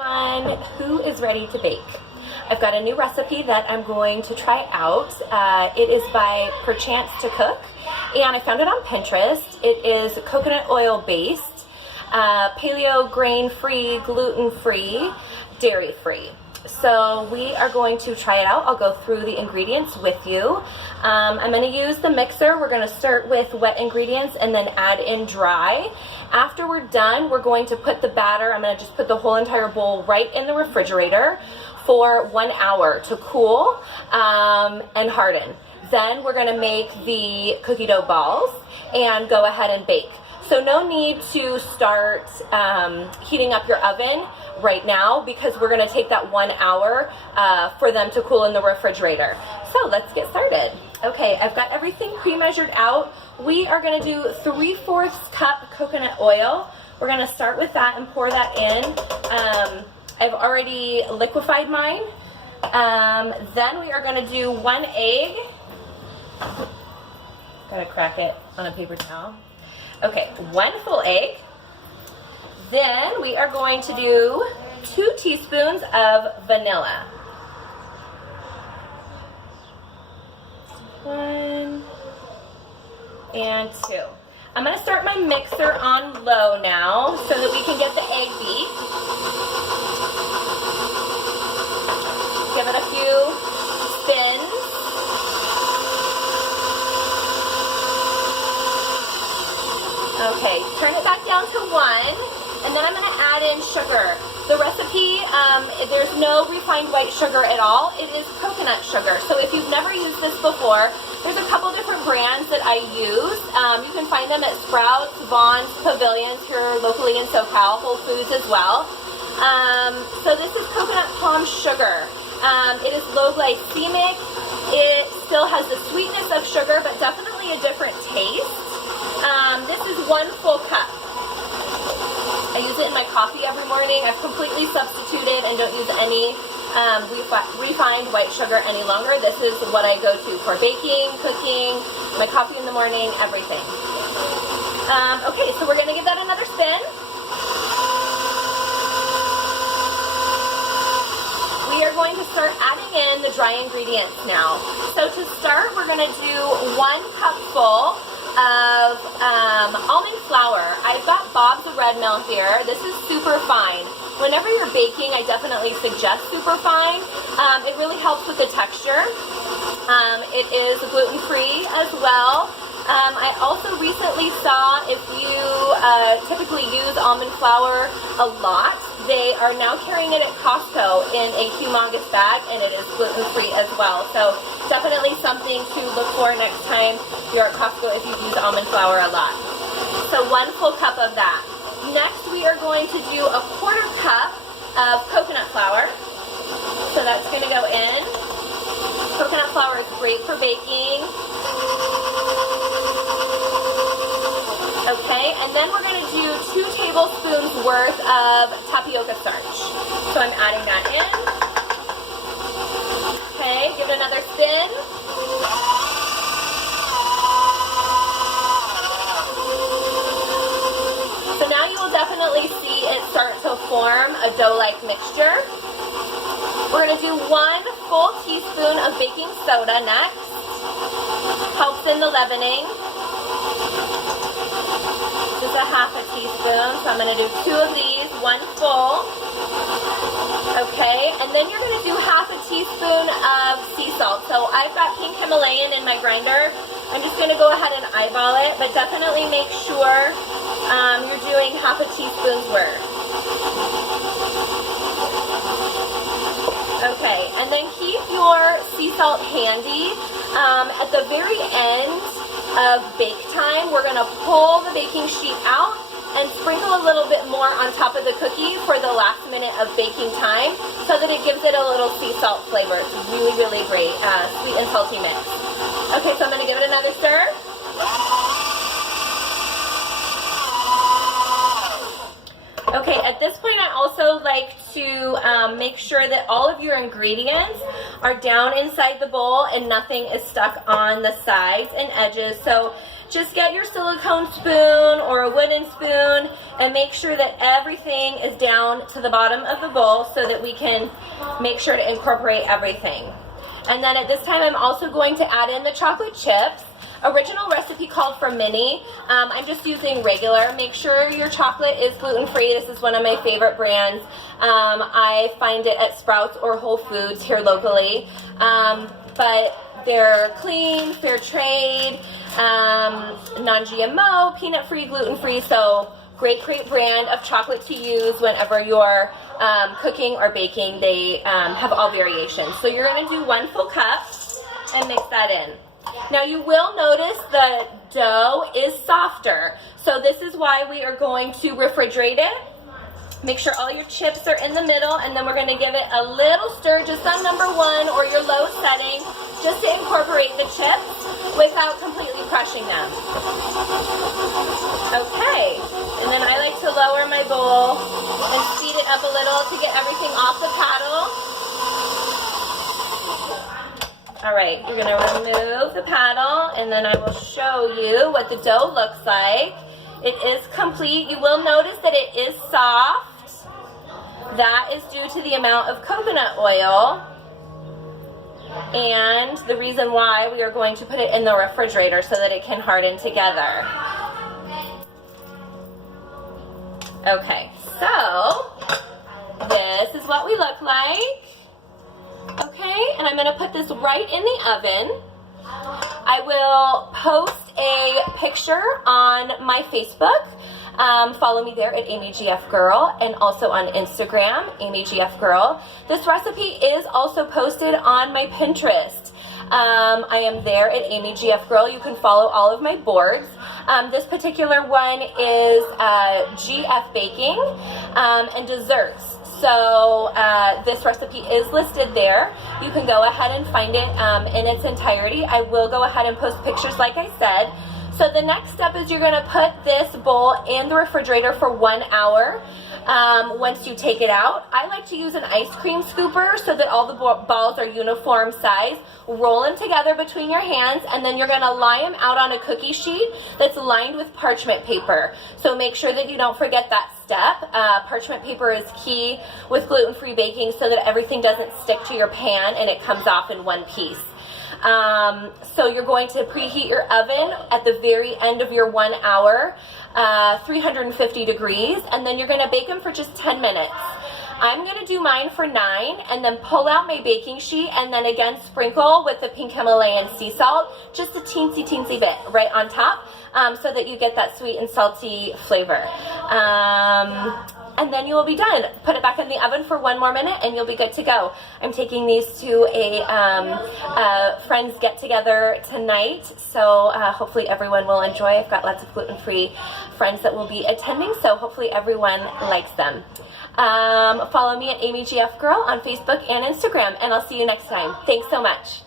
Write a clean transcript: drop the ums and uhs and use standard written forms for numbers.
Who is ready to bake? I've got a new recipe that I'm going to try out. It is by Perchance to Cook, and I found it on Pinterest. It is coconut oil based, paleo, grain-free, gluten-free, dairy-free. So we are going to try it out. I'll go through the ingredients with you. I'm going to use the mixer. We're going to start with wet ingredients and then add in dry. After we're done, we're going to put the batter, I'm going to just put the whole entire bowl right in the refrigerator for 1 hour to cool and harden. Then we're going to make the cookie dough balls and go ahead and bake. So no need to start heating up your oven right now because we're going to take that 1 hour for them to cool in the refrigerator. So let's get started. Okay, I've got everything pre-measured out. We are going to do 3/4 cup coconut oil. We're going to start with that and pour that in. I've already liquefied mine. Then we are going to do 1 egg. Gotta crack it on a paper towel. Okay, 1 full egg. Then we are going to do 2 teaspoons of vanilla. 1 and 2. I'm going to start my mixer on low now so that we can get the egg beat. Give it a few spins. Okay, turn it back down to 1, and then I'm going to add in sugar. The recipe, there's no refined white sugar at all. It is coconut sugar. So if you've never used this before, there's a couple different brands that I use. You can find them at Sprouts, Vaughn's, Pavilions here locally in SoCal, Whole Foods as well. So this is coconut palm sugar. It is low glycemic. It still has the sweetness of sugar, but definitely a different taste. This is 1 full cup. I use it in my coffee every morning. I've completely substituted and don't use any refined white sugar any longer. This is what I go to for baking, cooking, my coffee in the morning, everything. Okay, so we're going to give that another spin. We are going to start adding in the dry ingredients now. So to start, we're going to do 1 cupful of almond flour. I've got Bob's Red Mill here. This is super fine. Whenever you're baking, I definitely suggest super fine. It really helps with the texture. It is gluten-free as well. I also recently saw if you typically use almond flour a lot, they are now carrying it at Costco in a humongous bag, and it is gluten-free as well. So definitely something to look for next time you're at Costco if you use almond flour a lot. So 1 full cup of that. Next, we are going to do a 1/4 cup of coconut flour. So that's going to go in. Coconut flour is great for baking. Okay, and then we're going to do 2 tablespoons worth of tapioca starch. So I'm adding that in. Okay, give it another spin. So now you will definitely see it start to form a dough-like mixture. We're going to do 1 full teaspoon of baking soda next. Helps in the leavening. Just a 1/2 teaspoon, so I'm going to do 2 of these, 1 full. Okay, and then you're going to do 1/2 teaspoon of sea salt. So I've got pink Himalayan in my grinder. I'm just going to go ahead and eyeball it, but definitely make sure you're doing 1/2 teaspoon's worth. Okay, and then keep your sea salt handy. At the very end of bake time, we're going to pull the baking sheet out and sprinkle a little bit more on top of the cookie for the last minute of baking time so that it gives it a little sea salt flavor. It's really, really great, sweet and salty mix. Okay, so I'm going to give it another stir. Okay, at this point I also like to make sure that all of your ingredients are down inside the bowl and nothing is stuck on the sides and edges. So just get your silicone spoon or a wooden spoon and make sure that everything is down to the bottom of the bowl so that we can make sure to incorporate everything. And then at this time, I'm also going to add in the chocolate chips. Original recipe called for mini. I'm just using regular. Make sure your chocolate is gluten-free. This is one of my favorite brands. I find it at Sprouts or Whole Foods here locally. But they're clean, fair trade, non-GMO, peanut-free, gluten-free, so great brand of chocolate to use whenever you're cooking or baking. They have all variations. So you're going to do 1 full cup and mix that in. Now you will notice the dough is softer, so this is why we are going to refrigerate it. Make sure all your chips are in the middle, and then we're going to give it a little stir, just on number 1 or your low setting, just to incorporate the chips without completely crushing them. Okay, and then I like to lower my bowl and speed it up a little to get everything off the paddle. All right, you're going to remove the paddle, and then I will show you what the dough looks like. It is complete. You will notice that it is soft. That is due to the amount of coconut oil, and the reason why we are going to put it in the refrigerator so that it can harden together. Okay, so this is what we look like. Okay, and I'm going to put this right in the oven. I will post a picture on my Facebook. Follow me there at AmyGFGirl, and also on Instagram, AmyGFGirl. This recipe is also posted on my Pinterest. I am there at AmyGFGirl. You can follow all of my boards. This particular one is GF Baking and Desserts. So this recipe is listed there. You can go ahead and find it in its entirety. I will go ahead and post pictures like I said. So the next step is you're going to put this bowl in the refrigerator for 1 hour. Once you take it out, I like to use an ice cream scooper so that all the balls are uniform size. Roll them together between your hands, and then you're going to lie them out on a cookie sheet that's lined with parchment paper. So make sure that you don't forget that step. Parchment paper is key with gluten-free baking so that everything doesn't stick to your pan and it comes off in one piece. So you're going to preheat your oven at the very end of your 1 hour, 350 degrees, and then you're going to bake them for just 10 minutes. I'm going to do mine for 9 and then pull out my baking sheet and then again sprinkle with the pink Himalayan sea salt, just a teensy bit right on top, so that you get that sweet and salty flavor. And then you will be done. Put it back in the oven for 1 more minute and you'll be good to go. I'm taking these to a friend's get-together tonight, so hopefully everyone will enjoy. I've got lots of gluten-free friends that will be attending, so hopefully everyone likes them. Follow me at AmyGFGirl on Facebook and Instagram, and I'll see you next time. Thanks so much.